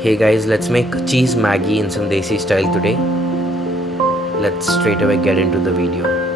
Hey guys, let's make cheese Maggie in some Desi style today. Let's straight away get into the video.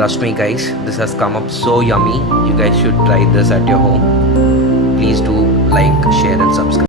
Trust me guys, this has come up so yummy. You guys should try this at your home. Please do like, share and subscribe.